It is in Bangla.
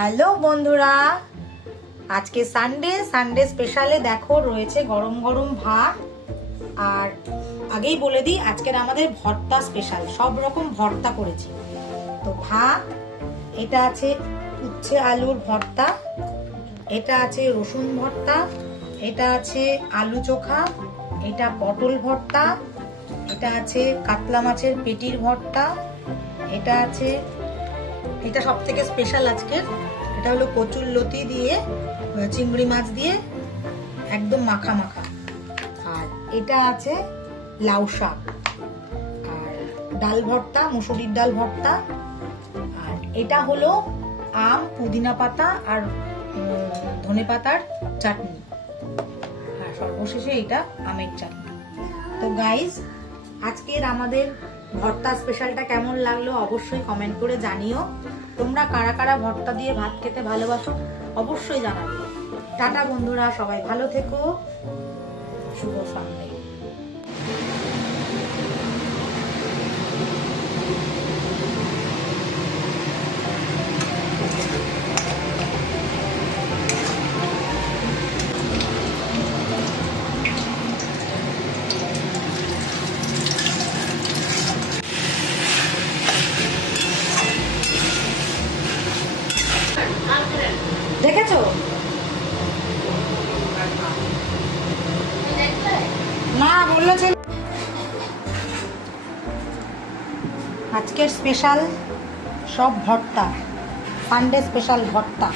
হ্যালো বন্ধুরা, আজকে সানডে স্পেশালে দেখো রয়েছে গরম গরম ভাত। আর আগেই বলে দিই, আজকের আমাদের ভর্তা স্পেশাল, সব রকম ভর্তা করেছি। তো ভাত, এটা আছে উচ্ছে আলুর ভর্তা, এটা আছে রসুন ভর্তা, এটা আছে আলু চোখা, এটা পটল ভর্তা, এটা আছে কাতলা মাছের পেটির ভর্তা, এটা আছে, এটা সব থেকে স্পেশাল আজকের, এটা হলো কচুর লতি দিয়ে চিংড়ি মাছ দিয়ে একদম মাখা মাখা। আর এটা আছে লাউ শাক, আর ডাল ভর্তা, মুসুরির ডাল ভর্তা। আর এটা হলো আম, পুদিনা পাতা আর ধনে পাতার চাটনি। আর সর্বশেষে এটা আমের চাটনি। তো গাইজ, আজকের আমাদের ভর্তা স্পেশালটা কেমন লাগলো অবশ্যই কমেন্ট করে জানিও। তোমরা কারা কারা ভর্তা দিয়ে ভাত খেতে ভালোবাসো অবশ্যই জানাবে। টাটা বন্ধুরা, সবাই ভালো থেকো। শুভ সানডে। দেখেছো? না বললো ছেলে। আজকের স্পেশাল সব ভর্তা, সানডে স্পেশাল ভর্তা।